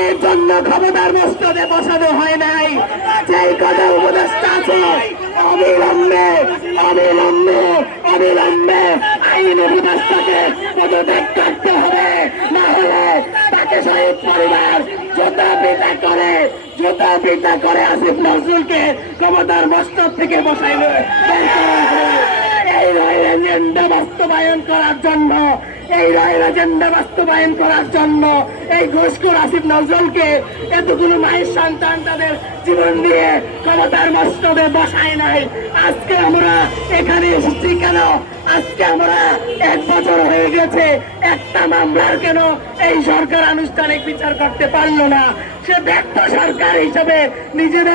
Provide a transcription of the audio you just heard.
এর জন্য ক্ষমতার মস্তদে বসানো হয় নাই। যেই কথা উপদেষ্টা আছে অবিলম্বে অবিলম্বে অবিলম্বে আইন উপদেষ্টাকে পদত্যাগ করতে হবে, না হলে তাকে শহীদ পরিবার জোতা পিটা করে আসিফ নজরুলকে ক্ষমতার মস্তদ থেকে বসাইবে। এই রয়েল এজেন্ডা বাস্তবায়ন করার জন্য এই ঘুষখোর আসিফ নজরুলকে এতগুলো মায়ের সন্তান তাদের জীবন দিয়ে ক্ষমতার মস্তদে বসায় নাই। আজকে আমরা এখানে এসেছি কেন? আজকে আমরা 1 বছর হয়ে গেছে, একটা মামলার কেন এই সরকার আনুষ্ঠানিক বিচার করতে পারলো না? সে ব্যর্থ সরকার হিসেবে নিজেদের